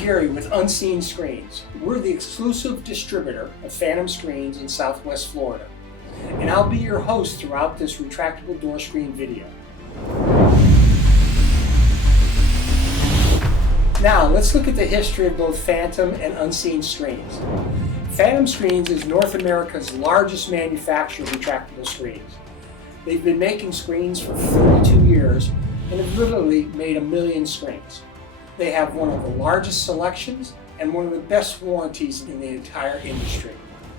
Gary with Unseen Screens. We're the exclusive distributor of Phantom Screens in Southwest Florida. And I'll be your host throughout this retractable door screen video. Now, let's look at the history of both Phantom and Unseen Screens. Phantom Screens is North America's largest manufacturer of retractable screens. They've been making screens for 42 years and have literally made 1 million screens. They have one of the largest selections and one of the best warranties in the entire industry.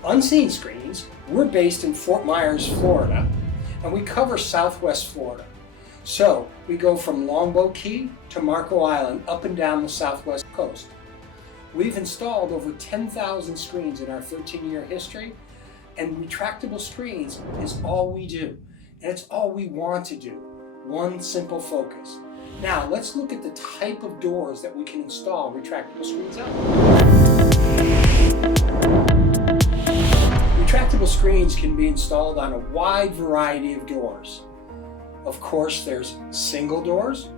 Unseen Screens, we're based in Fort Myers, Florida, and we cover Southwest Florida. So we go from Longboat Key to Marco Island up and down the Southwest coast. We've installed over 10,000 screens in our 13-year history, and retractable screens is all we do, and it's all we want to do. One simple focus. Now let's look at the type of doors that we can install retractable screens on. Retractable screens can be installed on a wide variety of doors. Of course, there's single doors,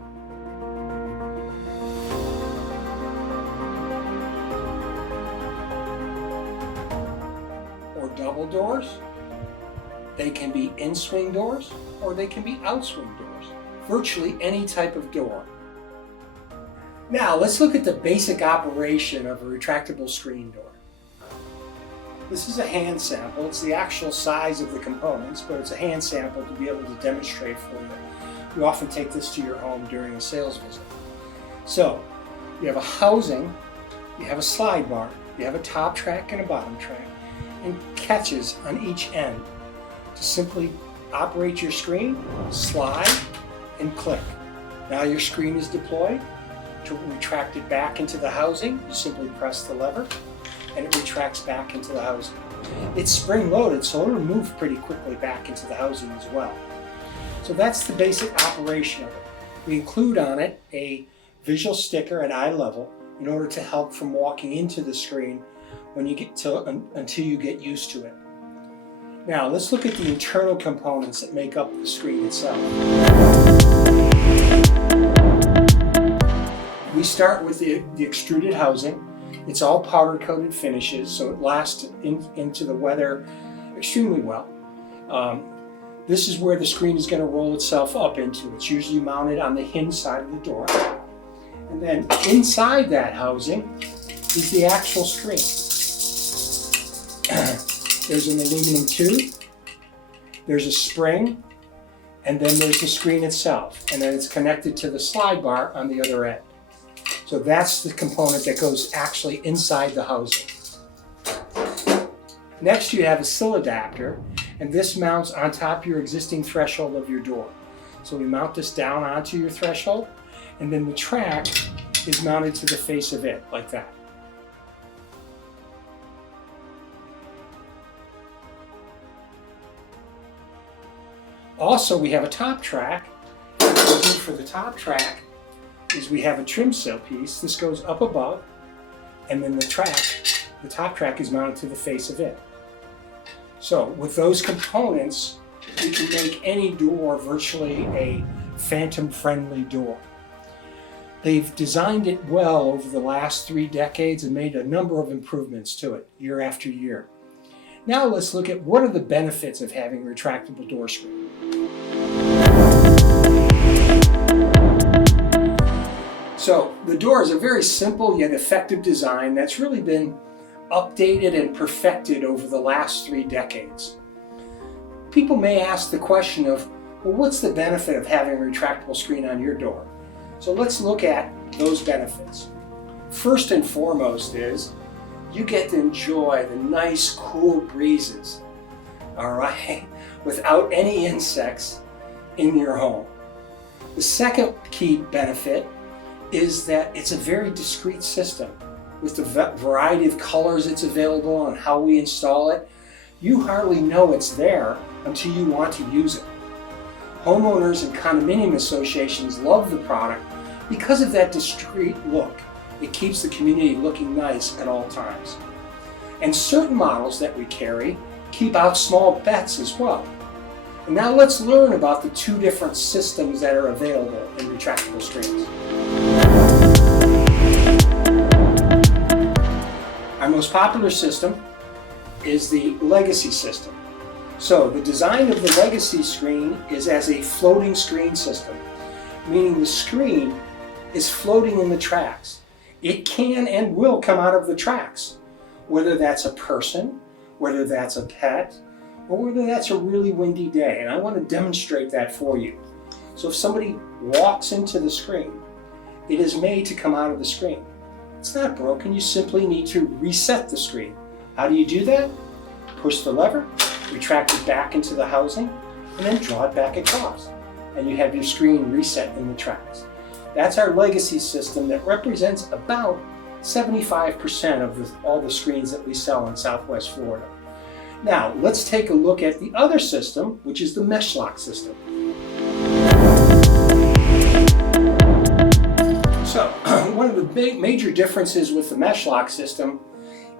or double doors. They can be in-swing doors, or they can be out-swing doors. Virtually any type of door. Now, let's look at the basic operation of a retractable screen door. This is a hand sample. It's the actual size of the components, but it's a hand sample to be able to demonstrate for you. You often take this to your home during a sales visit. So, you have a housing, you have a slide bar, you have a top track and a bottom track, and catches on each end to simply operate your screen, slide, and click. Now your screen is deployed. To retract it back into the housing, you simply press the lever and it retracts back into the housing. It's spring-loaded, so it'll move pretty quickly back into the housing as well. So that's the basic operation of it. We include on it a visual sticker at eye level in order to help from walking into the screen when you get until you get used to it. Now let's look at the internal components that make up the screen itself. We start with the extruded housing. It's all powder coated finishes, so it lasts into the weather extremely well. This is where the screen is going to roll itself up into. It's usually mounted on the hinge side of the door. And then inside that housing is the actual screen. There's an aluminum tube, there's a spring, and then there's the screen itself. And then it's connected to the slide bar on the other end. So that's the component that goes actually inside the housing. Next you have a sill adapter, and this mounts on top of your existing threshold of your door. So we mount this down onto your threshold, and then the track is mounted to the face of it, like that. Also, we have a top track. What goes in for the top track is we have a trim sill piece. This goes up above, and then the top track is mounted to the face of it. So with those components, we can make any door virtually a phantom-friendly door. They've designed it well over the last 3 decades and made a number of improvements to it year after year. Now let's look at what are the benefits of having a retractable door screen. So the door is a very simple yet effective design that's really been updated and perfected over the last 3 decades. People may ask the question of, well, what's the benefit of having a retractable screen on your door? So let's look at those benefits. First and foremost is you get to enjoy the nice, cool breezes, all right, without any insects in your home. The second key benefit is that it's a very discreet system. With the variety of colors it's available and how we install it, you hardly know it's there until you want to use it. Homeowners and condominium associations love the product because of that discreet look. It keeps the community looking nice at all times. And certain models that we carry keep out small pets as well. And now let's learn about the 2 different systems that are available in retractable screens. Our most popular system is the legacy system. So the design of the legacy screen is as a floating screen system, meaning the screen is floating in the tracks. It can and will come out of the tracks, whether that's a person, whether that's a pet, or whether that's a really windy day. And I want to demonstrate that for you. So if somebody walks into the screen, it is made to come out of the screen. It's not broken, you simply need to reset the screen. How do you do that? Push the lever, retract it back into the housing, and then draw it back across. And you have your screen reset in the tracks. That's our legacy system that represents about 75% of all the screens that we sell in Southwest Florida. Now, let's take a look at the other system, which is the mesh lock system. So, one of the major differences with the mesh lock system,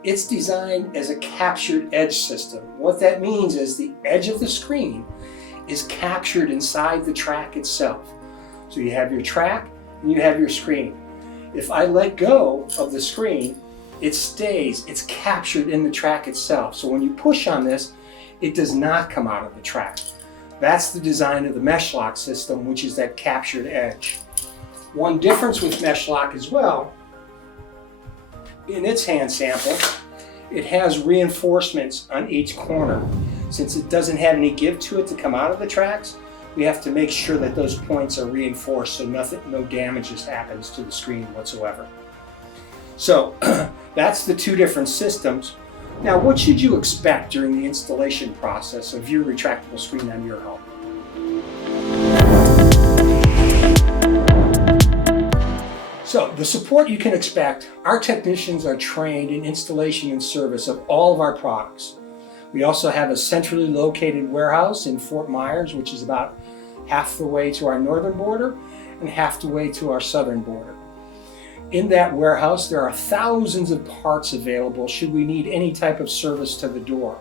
it's designed as a captured edge system. What that means is the edge of the screen is captured inside the track itself. So you have your track and you have your screen. If I let go of the screen, it stays, it's captured in the track itself. So when you push on this, it does not come out of the track. That's the design of the mesh lock system, which is that captured edge. One difference with mesh lock as well, in its hand sample, it has reinforcements on each corner. Since it doesn't have any give to it to come out of the tracks, we have to make sure that those points are reinforced so no damage happens to the screen whatsoever. So that's the two different systems. Now, what should you expect during the installation process of your retractable screen on your home? So the support you can expect, our technicians are trained in installation and service of all of our products. We also have a centrally located warehouse in Fort Myers, which is about half the way to our northern border and half the way to our southern border. In that warehouse, there are thousands of parts available should we need any type of service to the door.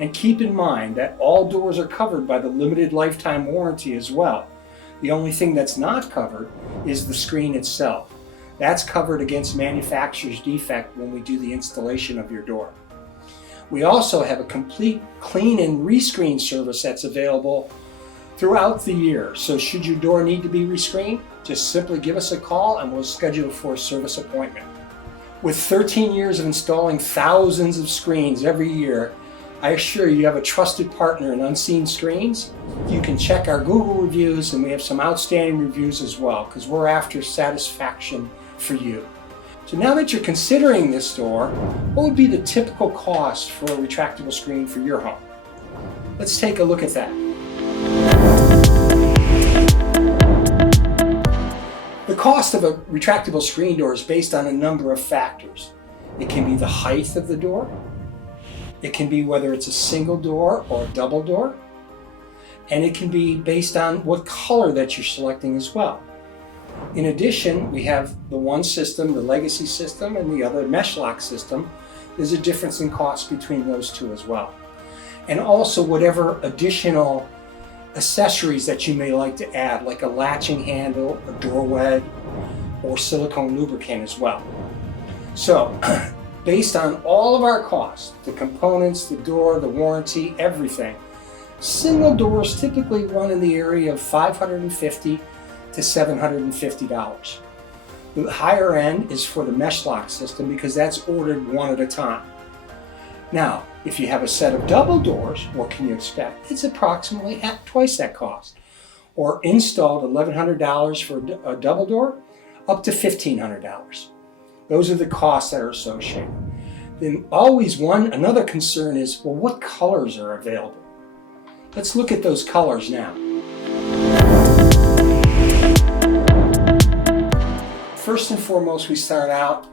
And keep in mind that all doors are covered by the limited lifetime warranty as well. The only thing that's not covered is the screen itself. That's covered against manufacturer's defect when we do the installation of your door. We also have a complete clean and rescreen service that's available throughout the year. So should your door need to be rescreened, just simply give us a call and we'll schedule for a service appointment. With 13 years of installing thousands of screens every year, I assure you have a trusted partner in Unseen Screens. You can check our Google reviews, and we have some outstanding reviews as well, because we're after satisfaction for you. So now that you're considering this door, what would be the typical cost for a retractable screen for your home? Let's take a look at that. The cost of a retractable screen door is based on a number of factors. It can be the height of the door. It can be whether it's a single door or a double door. And it can be based on what color that you're selecting as well. In addition, we have the one system, the legacy system, and the other mesh lock system. There's a difference in cost between those two as well. And also whatever additional accessories that you may like to add, like a latching handle, a door wedge, or silicone lubricant as well. So, based on all of our costs, the components, the door, the warranty, everything, single doors typically run in the area of $550 to $750. The higher end is for the mesh lock system because that's ordered one at a time. Now, if you have a set of double doors, what can you expect? It's approximately twice that cost. Or installed $1,100 for a double door, up to $1,500. Those are the costs that are associated. Then always another concern is, well, what colors are available? Let's look at those colors now. First and foremost, we start out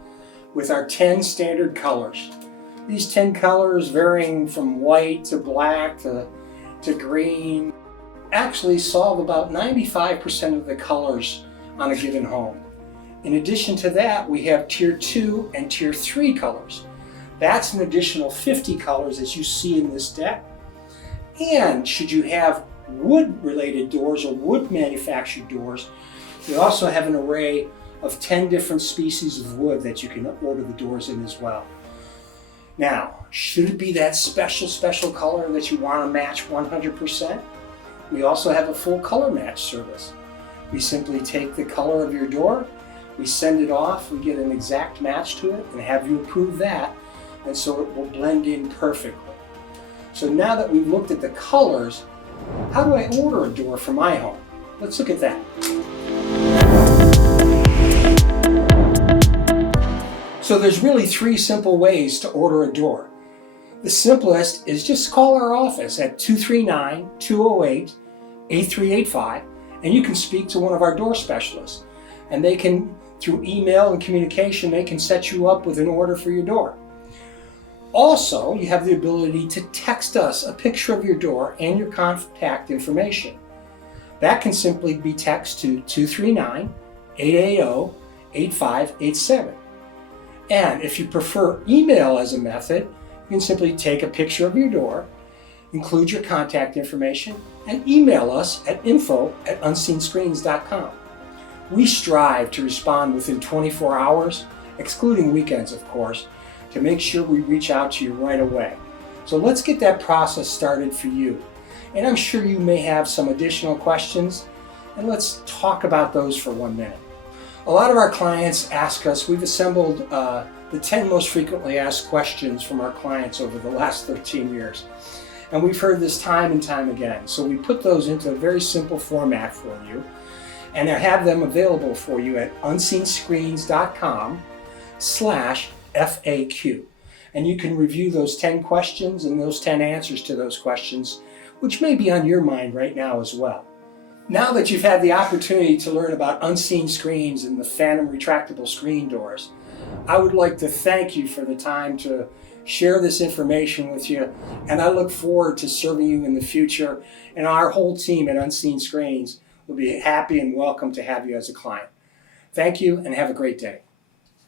with our 10 standard colors. These 10 colors, varying from white to black to green, actually solve about 95% of the colors on a given home. In addition to that, we have tier 2 and tier 3 colors. That's an additional 50 colors as you see in this deck. And should you have wood-related doors or wood-manufactured doors, we also have an array of 10 different species of wood that you can order the doors in as well. Now, should it be that special color that you want to match 100%? We also have a full color match service. We simply take the color of your door, we send it off, we get an exact match to it and have you approve that, and so it will blend in perfectly. So now that we've looked at the colors, how do I order a door for my home? Let's look at that. So there's really 3 simple ways to order a door. The simplest is just call our office at 239-208-8385, and you can speak to one of our door specialists. And they can, through email and communication, they can set you up with an order for your door. Also, you have the ability to text us a picture of your door and your contact information. That can simply be text to 239-880-8587. And if you prefer email as a method, you can simply take a picture of your door, include your contact information, and email us at info@unseenscreens.com. We strive to respond within 24 hours, excluding weekends of course, to make sure we reach out to you right away. So let's get that process started for you. And I'm sure you may have some additional questions, and let's talk about those for 1 minute. A lot of our clients ask us, we've assembled the 10 most frequently asked questions from our clients over the last 13 years. And we've heard this time and time again. So we put those into a very simple format for you, and I have them available for you at unseenscreens.com/FAQ. And you can review those 10 questions and those 10 answers to those questions, which may be on your mind right now as well. Now that you've had the opportunity to learn about unseen screens and the Phantom retractable screen doors, I would like to thank you for the time to share this information with you, and I look forward to serving you in the future, and our whole team at Unseen Screens will be happy and welcome to have you as a client. Thank you and have a great day.